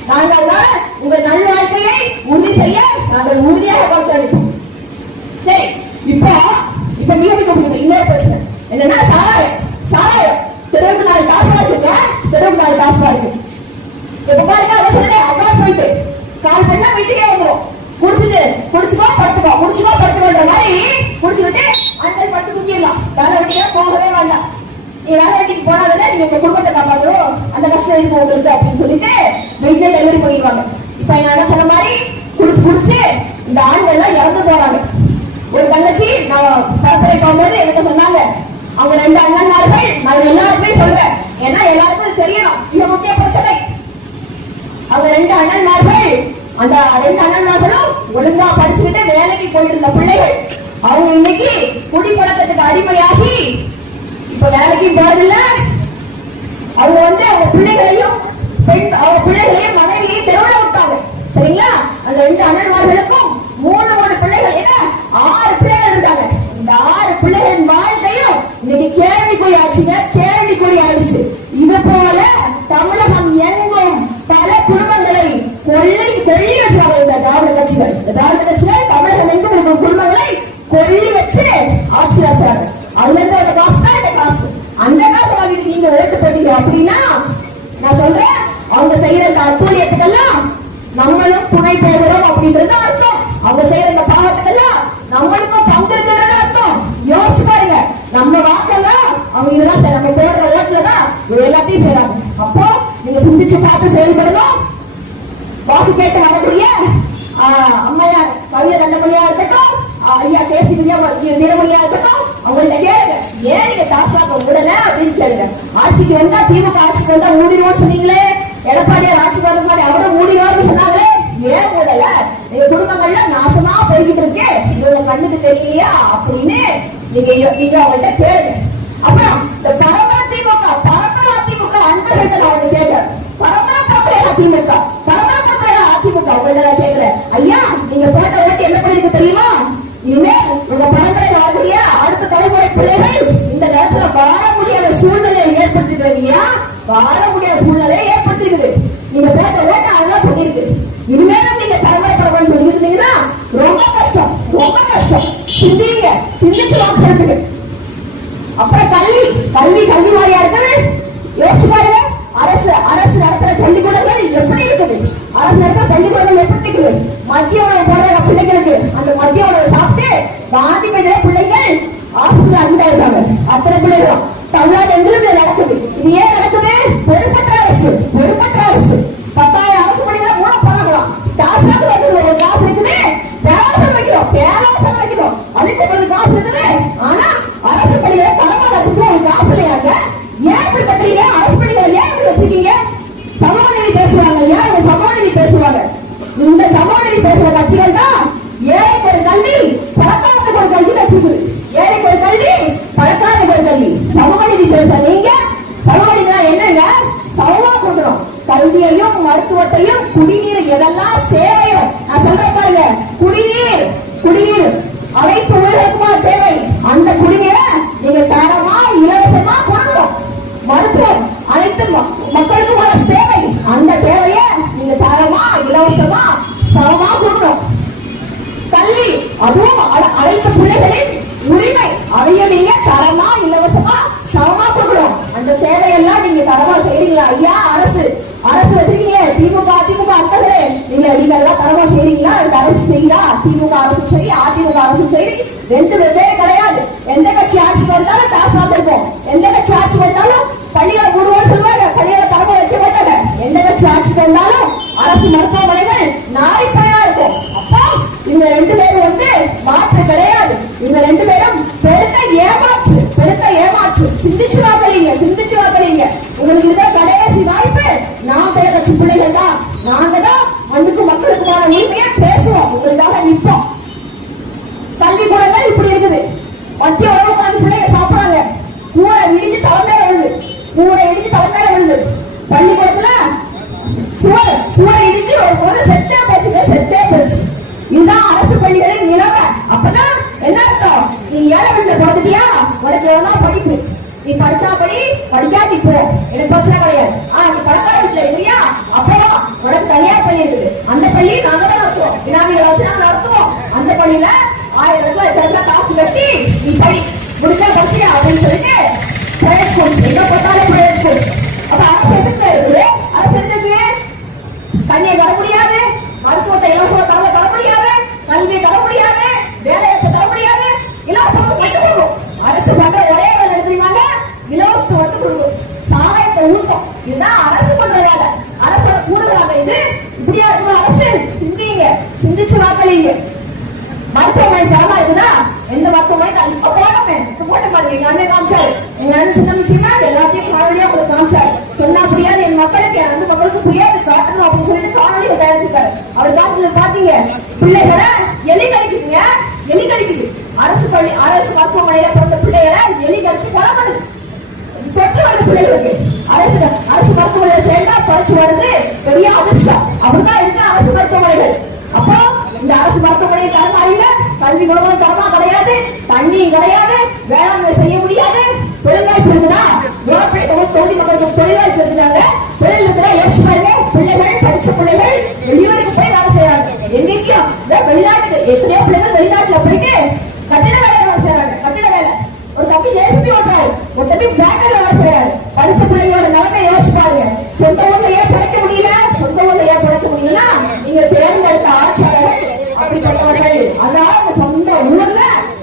நாங்கள் அதனால உங்கள் நல்வாழ்க்கையை உறுதி செய்ய நாங்கள் உறுதியாக வாக்களிப்போம். சரி, இப்ப மிக இன்னொரு பிரச்சனை என்னன்னா சாராயம் தெருவுக்கு 4 காசா இருக்குங்க. இப்ப பாருங்க, அதை சொல்றேன், அட்வான்ஸ்மெண்ட் கால் பண்ணா வீட்டுக்கே வந்துடும். குடிச்சுக்கோ படுத்துக்கோன்ற மாதிரி குடிச்சுக்கிட்டு அண்ணன் படுத்து தூக்கிடலாம். வேலை வெட்டிக்கா போகவே வேண்டாம். நீ வேலை வெட்டிக்கு போனாதானே நீங்க உங்க குடும்பத்தை காப்பாத்துறோம், அந்த கஷ்டம் இருக்கு உங்களுக்கு அப்படின்னு சொல்லிட்டு வீட்டுல டெலிவரி பண்ணிடுவாங்க. இப்ப என்ன சொன்ன மாதிரி குடிச்சு இந்த ஆண்கள் எல்லாம் இறந்து போறாங்க. ஒரு தங்கச்சி நான் பரப்புரை போகும்போது எனக்கு சொன்னாங்க, அவங்க 2 அண்ணன்மார்கள், நான் எல்லாருக்குமே சொல்றேன், ஏன்னா எல்லாருக்கும் தெரியணும், மிக முக்கிய பிரச்சனை. அவங்க 2 அண்ணன்மார்கள், அந்த 2 அண்ணன்மார்களும் ஒழுங்கா படிச்சுக்கிட்டு வேலைக்கு போயிட்டு இருந்த பிள்ளைகள். அவங்க இன்னைக்கு குடிப்பழக்கத்துக்கு அடிமையாகி இப்ப வேலைக்கு போறதில்ல. அவங்க அவங்க பிள்ளைகளையும் மனைவியையும் தெருவில் விட்டாங்க. சரிங்களா? அந்த 2 அண்ணன்மார்களுக்கும் 3 பிள்ளைகள், ஏன்னா 6 பிள்ளைகள் இருந்தாங்க. இந்த 6 பிள்ளைகளின் வாழ்க்கையும் இன்னைக்கு கேள்விக்குறி ஆயிடுச்சு. இது போல தமிழகம் எங்கும் பல குடும்பங்களை கொள்ளி வச்சாங்க இந்த திராவிட கட்சிகள். தமிழகம் எங்கும் இருக்கும் குடும்பங்களை கொள்ளி வச்சு ஆட்சி நடத்துறாங்க. அதுல இருந்து அந்த காசு தான் இந்த காசு. அந்த காசை வாங்கிட்டு நீங்க உழைத்து போட்டீங்க அப்படின்னா, நான் சொல்றேன், அவங்க செய்யற இந்த அட்டூழியத்துக்கெல்லாம் நம்மளும் துணை போகிறோம் அப்படின்றது அர்த்தம். அவங்க செய்யற இந்த பாவத்துக்கெல்லாம் நம்மளுக்கும் பங்கு இருக்கிறது அர்த்தம். யோசிச்சு பாருங்க, நம்ம வாக்கெல்லாம் அவங்க இதெல்லாம் நம்ம போடுற ஓட்டுலதான் எல்லாத்தையும் செய்யறாங்க. அப்போ நீங்க சிந்திச்சு பார்த்து செயல்படணும். வாக்கு கேட்டு வரக்கூடிய அம்மையார் கவிய தண்டமணியா இருக்கட்டும், ஐயா கேசி வீரமணியா இருக்கட்டும், அவங்கள்ட்ட கேளுங்க, ஏன் நீங்க டாஸ்மாக் விடல அப்படின்னு கேளுங்க. ஆட்சிக்கு வந்தா, திமுக ஆட்சிக்கு வந்தா மூடிடுவோம்னு சொன்னீங்களே, எடப்பாடியார் ஆட்சிக்கு வந்த மாதிரி அவரும் மூடிடுவார்னு சொன்னாங்களே, ஏன் மூடல? எங்க குடும்பங்கள்ல நாசமா போய்கிட்டு இருக்கு, இவங்க கண்ணுக்கு தெரியலையா அப்படின்னு நீங்க அவங்கள்ட்ட கேளுங்க. அப்புறம் இந்த பரம்பரை அதிமுக அன்பர்கள் அவங்க கேட்க, பரம்பரை அதிமுக உங்கள்ட்ட நான் கேட்கிறேன், ஐயா நீங்க போட்ட ஓட்டு என்ன பண்ணிருக்கு தெரியுமா? இனிமேல் உங்க பரம்பரை வரக்கூடிய அடுத்த தலைமுறை பிள்ளைகள் இந்த நேரத்துல வாழ முடியாத சூழ்நிலை ஏற்படுத்திருக்கீங்க. நீங்க போட்ட ஓட்ட அதான் பண்ணிருக்கு. இனிமேலும் நீங்க பரம்பரை சொல்லி இருந்தீங்கன்னா ரொம்ப கஷ்டம். சிந்திச்சு வாக்குறதுக்கு. அப்புறம் கல்வி வாரியா இருக்குது. யோசிச்சு பாருங்க, அரசு நடத்துற பள்ளிக்கூடங்கள் எப்படி இருக்குது? அரசு நடத்துற பள்ளிக்கூடங்கள் எப்படி இருக்குது? மத்திய உணவு போடுற பிள்ளைங்களுக்கு அந்த மத்திய உணவை சாப்பிட்டு காந்தி மைதான பிள்ளைகள் ஆஸ்பத்திரி அட்மிட் ஆயிருக்காங்க. அத்தனை பிள்ளைகளும் தமிழ்நாடு எங்களுக்கு நடக்குது. இது ஏன் நடக்குது? பொறுப்பற்ற அரசு. 10,000 அரசு பள்ளிகளை மூலம் பார்க்கலாம். டாஸ்மாக் ஒரு காசு இருக்குது, பேராசம் வைக்கிறோம், அதுக்கு ஒரு காசு இருக்குது. ஆனா அரசு பள்ளிகளை தலைமை நடத்துக்கு ஒரு காசு இல்லையாங்க. ஏன் இப்படி பண்றீங்க? அரசு பள்ளிகளை ஏன் இப்படி வச்சிருக்கீங்க? சமூகநீதி பேசுவாங்க. ஏன் சமூகநீதி பேசுவாங்க? இந்த சமூகநீதி பேசுற கட்சிகள் தான் ஏழைக்கு ஒரு கல்வி, பணக்காரனுக்கு ஒரு கல்வி வச்சிருக்கு. ஏழைக்கு ஒரு கல்வி, பணக்காரனுக்கு ஒரு கல்வி. சமூகநீதி பேசுற நீங்க சமூகநீதினா என்னங்க? சமமா கொடுக்கணும். கல்வியையும் மருத்துவத்தையும் குடிநீர் எதெல்லாம் சேவையோ, நான் சொல்றேன் பாருங்க, குடிநீர் அனைத்து உயிர்களுக்குமான தேவை. அந்த குடிநீரை நீங்க தரமா இலவசமா கொடுக்கணும். மருத்துவம் அனைத்து மக்களுக்குமான தேவை. அந்த தேவையை நீங்க தரமா இலவசமா சமமா கொடுக்கணும். கல்வி அதுவும் அனைத்து பிள்ளைகளின் உரிமை. அதையும் நீங்க தரமா இலவசமா சமமா கொடுக்கணும். அந்த சேவையெல்லாம் நீங்க தரமா செய்றீங்களா? ஐயா அரசு வச்சிருக்கீங்க, திமுக அன்பர்களே, நீங்க எல்லாம் தரமா செய்றீங்களா? இந்த அரசு செய்யுதா? திமுக அரசும் சரி, அதிமுக அரசும் சரி, ரெண்டு வெவ்வேறு கிடையாது. எந்த கட்சி ஆட்சி வந்தாலும் காசு பார்த்திருக்கோம். எந்த கட்சி ஆட்சி வந்தாலும் பள்ளிகளை மூடுவோம் சொல்லுவாங்க, பள்ளிகளை தரமா வைக்க மாட்டாங்க. எந்த கட்சி ஆட்சிக்கு வந்தாலும் அரசு மருத்துவமனைகள் நாளை பயனா இருக்கும். அப்போ இந்த ரெண்டு பேரும் மாற்று கிடையாது. இந்த ரெண்டு பேரும் பெருத்த ஏமாற்று. சிந்திச்சு வாக்களிங்க. உங்களுக்கு இருக்க கடைசி வாய்ப்பு. நாம் பிற கட்சி பிள்ளைகள் தான். நாங்க தான் மண்ணுக்கும் மக்களுக்குமான உரிமையை பேசுவோம், உங்களுக்காக நிற்போம். கல்வி கூடங்கள் இப்படி இருக்குது. மத்திய உணவு உட்கார்ந்து பிள்ளைங்க சாப்பிடுறாங்க. கூடை இடிஞ்சு தலைமையில விழுது. பள்ளிக்கூடத்துல சுவர் இடிஞ்சு ஒரு குழந்தை செத்தே போச்சு. இதுதான் அரசு பள்ளிகளின் நிலைமை. அப்பதான் என்ன அர்த்தம்? நீ ஏழை வீட்டுல பிறந்துட்டியா, உனக்கு எவ்வளவு படிப்பு, நீ படிச்சா படி, படிக்காட்டி போ, எனக்கு பிரச்சனை கிடையாது. நீ பணக்கார வீட்டுல இல்லையா, அப்போ உனக்கு தனியார் பள்ளி இருக்குது. அந்த பள்ளி நாங்க தான் நடத்துவோம், வினாவிகளை வச்சு நாங்க நடத்துவோம். அந்த பள்ளியில 1000 ரூபாய் காசு கட்டி நீ படி, முடிஞ்சா படிச்சியா அப்படின்னு சொல்லிட்டு பிரைவேட் ஸ்கூல்ஸ் எங்க போட்டாலும் பிரைவேட் ஸ்கூல்ஸ். அப்ப அரசு எதுக்கு இருக்குது? அரசு எதுக்கு? தண்ணியை தர முடியாது, மருத்துவத்தை இலவசமா தர முடியாது, கல்வியை தர முடியாது, வேலையை தர முடியாது, இலவசத்தை மட்டும் கொடுக்கும். அரசு பண்ற ஒரே வேலை எடுத்துருவாங்க, இலவசத்தை மட்டும் கொடுக்கும், சாராயத்தை ஊட்டும். இதுதான் அரசு பண்ற வேலை. அரசோட கூடுதலாக இது இப்படியா இருக்கும். அரசு சிந்திச்சு வாக்களிங்க. மருத்துவமனை சிரமமா இருக்குதா? எந்த மருத்துவமனை இப்ப போட்ட பாருங்க. எங்க அண்ணன் காமிச்சாரு, எங்க அண்ணன் சின்ன விஷயமா எல்லாத்தையும் காணொலியா உங்களுக்கு காமிச்சாரு. சொன்னா புரியாது என் மக்களுக்கு, அந்த மக்களுக்கு புரியாது காட்டணும் அப்படின்னு சொல்லிட்டு காணொலி தயாரிச்சிருக்காரு. அவர் காட்டுறது பாத்தீங்க, பிள்ளைகளை எலி கடிக்குது. அரசு மருத்துவமனையில பிறந்த பிள்ளைகளை எலி கடிச்சு கொலை பண்ணுது. தொற்று வருது பிள்ளைகளுக்கு. அரசு மருத்துவமனையில சேர்ந்தா பறிச்சு வருது, பெரிய அதிர்ஷ்டம். அப்படிதான் இருக்கு அரசு மருத்துவமனைகள். அப்போ இந்த அரசு மருத்துவமனை தரமா இல்ல, கல்வி குணமும் தரமா கிடையாது, தண்ணியும் கிடையாது, வேளாண்மை செய்ய முடியாது. தொழில்வாய்ப்பு இருக்குதா? தொகுதி மக்களுக்கு தொழில்வாய்ப்பு இருக்குதாங்க. தொழில் இருக்கிற யோசிச்சு பாருங்க. பிள்ளைகள், படிச்ச பிள்ளைகள் வெளியூருக்கு போய் வேலை செய்யறாங்க. எங்கேயும் வெளிநாட்டுக்கு எத்தனையோ பிள்ளைகள் வெளிநாட்டுல போயிட்டு கட்டிட வேலை செய்யறாங்க. கட்டிட வேலை. ஒரு தம்பி ஜேசிபி ஓட்டுறாரு, ஒரு தம்பி பேக்கர்ல வேலை செய்யறாரு. படிச்ச பிள்ளைங்களோட நிலைமை யோசிச்சு பாருங்க. சொந்த ஊர்ல ஏன் பிழைக்க முடியலன்னா நீங்க தேர்ந்தெடுத்த ஆட்சியாளர்கள் அப்படிப்பட்டவர்கள். அதனால உங்க சொந்த ஊர்ல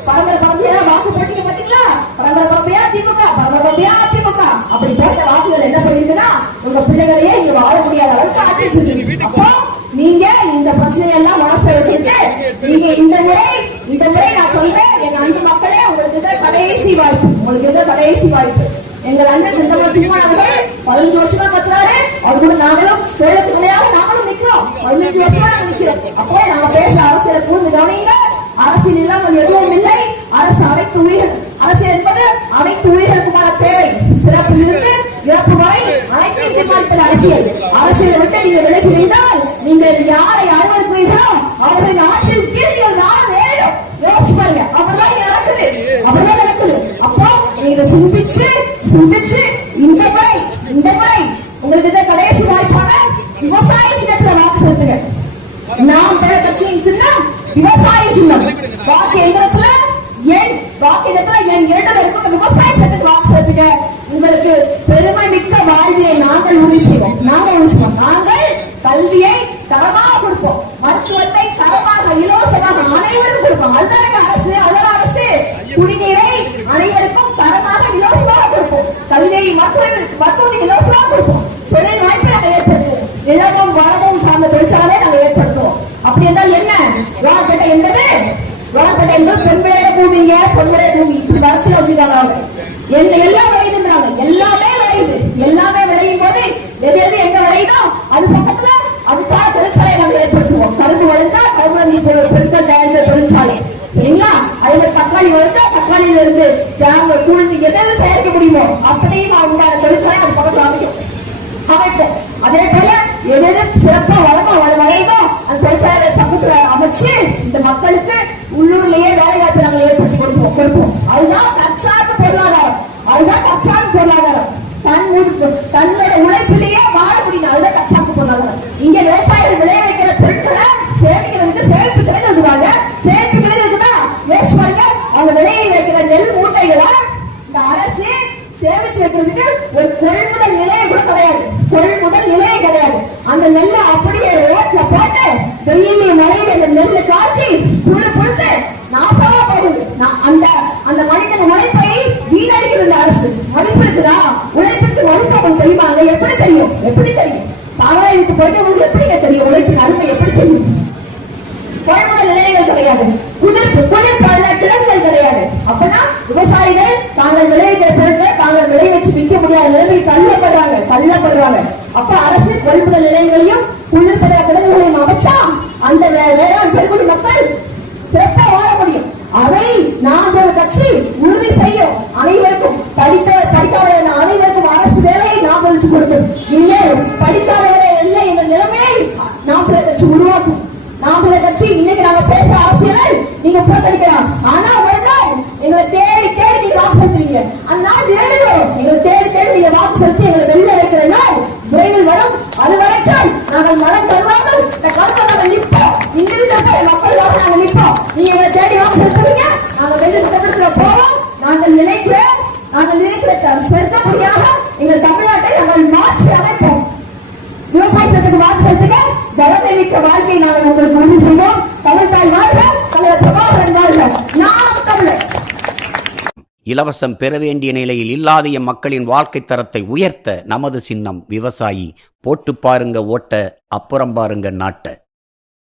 பரம்பரையா வாக்கு போட்டீங்க பாத்தீங்களா? பரம்பரையா திமுக அப்படி போட்ட வாக்குகள் என்ன பண்ணிருக்குன்னா உங்க பிள்ளைகளையே இங்க வாழ முடியாத அளவுக்கு ஆக்கிட்டு. அப்போ நீங்க இந்த பிரச்சனையெல்லாம் மனசுல வச்சுட்டு நீங்க இந்த முறை நான் சொல்றேன், எங்க அன்பு மக்களே, உங்களுக்கு கடைசி வாய்ப்பு. எங்கள் அண்ணன் செந்தமிழ் சீமான் அவர்கள் 15 வருஷமா கத்துறாரு. அவர் கூட நாங்களும் தொழிலுக்கு துணையாக நாங்களும் நிக்கிறோம். 15 வருஷமா நாங்க நிக்கிறோம். அப்போ நாங்க பேசுற அரசியலை கூர்ந்து கவனிங்க. அரசியல் இல்லாமல் எதுவும் இல்லை. அரசியல் என்பது அனைத்து உயிர்களுக்குமான தேவை. பிறப்பிலிருந்து இறப்பு வரை அனைத்தையும் தீர்மானிப்பது அரசியலை விட்டு நீங்க விலகி நின்றால் நீங்கள் யாரை அனுமதிக்கிறீர்களோ அவர்களின் ஆட்சியில் தீர்வுகள் நான் வேணும். யோசிச்சு பாருங்க. அப்படிதான் நடக்குது. அப்போ நீங்க சிந்திச்சு இந்த முறை உங்களுக்கு கடைசி வாய்ப்பான விவசாய சின்னத்துல வாக்கு செலுத்துங்க. நாம் பிற கட்சியின் சின்னம் விவசாய சின்னம். வாக்கு எந்திரத்துல எண் 2 இருக்கும். விவசாய சின்னத்துக்கு வாக்கு செலுத்துங்க. உங்களுக்கு பெருமை மிக்க வாழ்வியை நாங்கள் உறுதி செய்வோம். நாங்கள் கல்வியை தரமாக கொடுப்போம், மருத்துவத்தை தரமாக இலவசமாக அனைவரும் கொடுப்போம். அதுதான் அரசு. அதன் அரசு குடிநீரை அனைவருக்கும் தரமாக இலவசமாக கொடுப்போம். கல்வியை மருத்துவத்தை இலவசமாக கொடுப்போம். தொழில் வாய்ப்பை நாங்கள் ஏற்படுத்துவோம். நிலமும் வளமும் சார்ந்த தொழிற்சாலை நாங்கள் ஏற்படுத்துவோம். அப்படி என்றால் என்ன? வாழப்பேட்டை என்பது பொன்விளைய பூமி இப்படி வளர்ச்சி வச்சுக்காங்க. எல்லாம் விளையுதுன்றாங்க. எல்லாமே விளையும் போது எது எங்க விளையுதோ அது பக்கத்துல அதுக்கான தொழிற்சாலை நாங்கள் ஏற்படுத்துவோம். கரும்பு விளைஞ்சா கரும்பு பொருட்கள் தயாரிக்கிற தொழிற்சாலை, சரிங்களா? அதுல தக்காளி விளைஞ்சா தக்காளியில இருந்து ஜாம் கூழ்ந்து எதாவது தயாரிக்க முடியுமோ அப்படியும் உண்டான தொழிற்சாலை அது பக்கத்துல அமைப்போம். அதே போல எது சிறப்பா வளையுதோ அந்த தொழிற்சாலை பக்கத்துல அமைச்சு இந்த மக்களுக்கு உள்ளூர்லயே வேலை வாய்ப்பு நாங்கள் ஏற்படுத்தி கொடுப்போம். அதுதான் தற்சார்பு பொருளாதாரம். தன்னோட உழைப்பிலேயே வாழ முடியும். அதுதான் தற்சார்பு பொருளாதாரம். இங்க விவசாயிகள் விளைய வைக்கிற பொருட்களை சேமிக்கிறதுக்கு சேமிப்பு கிடைக்கிறதுக்காக சேமிப்பு கிடைக்கிறதுக்குதா யோசிச்சு பாருங்க. அவங்க விளைய வைக்கிற நெல் மூட்டைகளை இந்த அரசு சேமிச்சு வைக்கிறதுக்கு ஒரு கொள்முதல் நிலையை கூட கிடையாது. அந்த நெல்லை அப்படியே ரோட்ல போட்டு வெயிலே மழையில இந்த நெல்லு காய்ச்சி புழு புழுத்து நாசமா போகுது. அந்த அந்த மனிதன் உழைப்பை வீணடிக்கிறது இந்த அரசு. மதிப்பு இருக்குதா? உழைப்புக்கு மதிப்பு அவங்களுக்கு தெரியுமாங்க? எப்படி தெரியும்? எப்படி தெரியும்? சாராயத்துக்கு போயிட்டு எப்படிங்க தெரியும்? உழைப்புக்கு அருமை எப்படி தெரியும்? கொள்முதல் நிலையங்கள் கிடையாது, குளிர்பால கிழங்குகள் கிடையாது. அப்பனா விவசாயிகள் தாங்கள் விளைவிக்கிற பொருட்களை தாங்கள் விளை வச்சு விற்க முடியாத நிலைமைக்கு தள்ளப்படுவாங்க. அப்ப அரசு கொள்முதல் நிலையங்களையும் குளிர்பத கிழங்குகளையும் அமைச்சா அந்த வேளாண் பெருங்குடி மக்கள் சிறப்பா வாழ முடியும். அதை நாம் ஒரு கட்சி உறுதி செய்யும். அனைவருக்கும் படிக்காத அனைவருக்கும் அரசு வேலையை நாம் ஒழிச்சு கொடுக்கும். இல்லை படிக்காதவரை இல்லை என்ற நிலைமையை நாம் கட்சி உருவாக்கும். நாம கட்சி இன்னைக்கு நாங்க பேச அரசியலை நீங்க புறக்கணிக்கலாம். ஆனா ஒரு நாள் எங்களை தேடி நீங்க வாக்கு செலுத்துவீங்க. அந்த நாள் வேணும். எங்களை தேடி நீங்க வாக்கு செலுத்தி எங்களை வெளியே வைக்கிற நாள் விரைவில் வரும். அது வரைக்கும் நாங்கள் மனம் தருவாமல் இந்த காலத்தில் நாங்கள் நிற்போம். மக்களுக்காக நாங்கள் நிற்போம். நீங்க எங்களை தேடி வாக்கு செலுத்துவீங்க. நாங்க வெளியே சட்டமன்றத்துல போவோம். நாங்கள் நினைக்கிற சொர்க்கபடியாக எங்கள் தமிழ்நாட்டை நாங்கள் மாற்றி அமைப்போம். விவசாயத்துக்கு வாக்கு செலுத்துங்க. வளமை மிக்க வாழ்க்கையை நாங்கள் உங்களுக்கு உறுதி செய்வோம். தமிழ்தாய் வாழ்க, தலைவர் பிரபாகரன் வாழ்க. நாம் தமிழர். இலவசம் பெற வேண்டிய நிலையில் இல்லாத மக்களின் வாழ்க்கை தரத்தை உயர்த்த நமது சின்னம் விவசாயி. போட்டு பாருங்க ஓட்ட, அப்புறம் பாருங்க நாட்ட.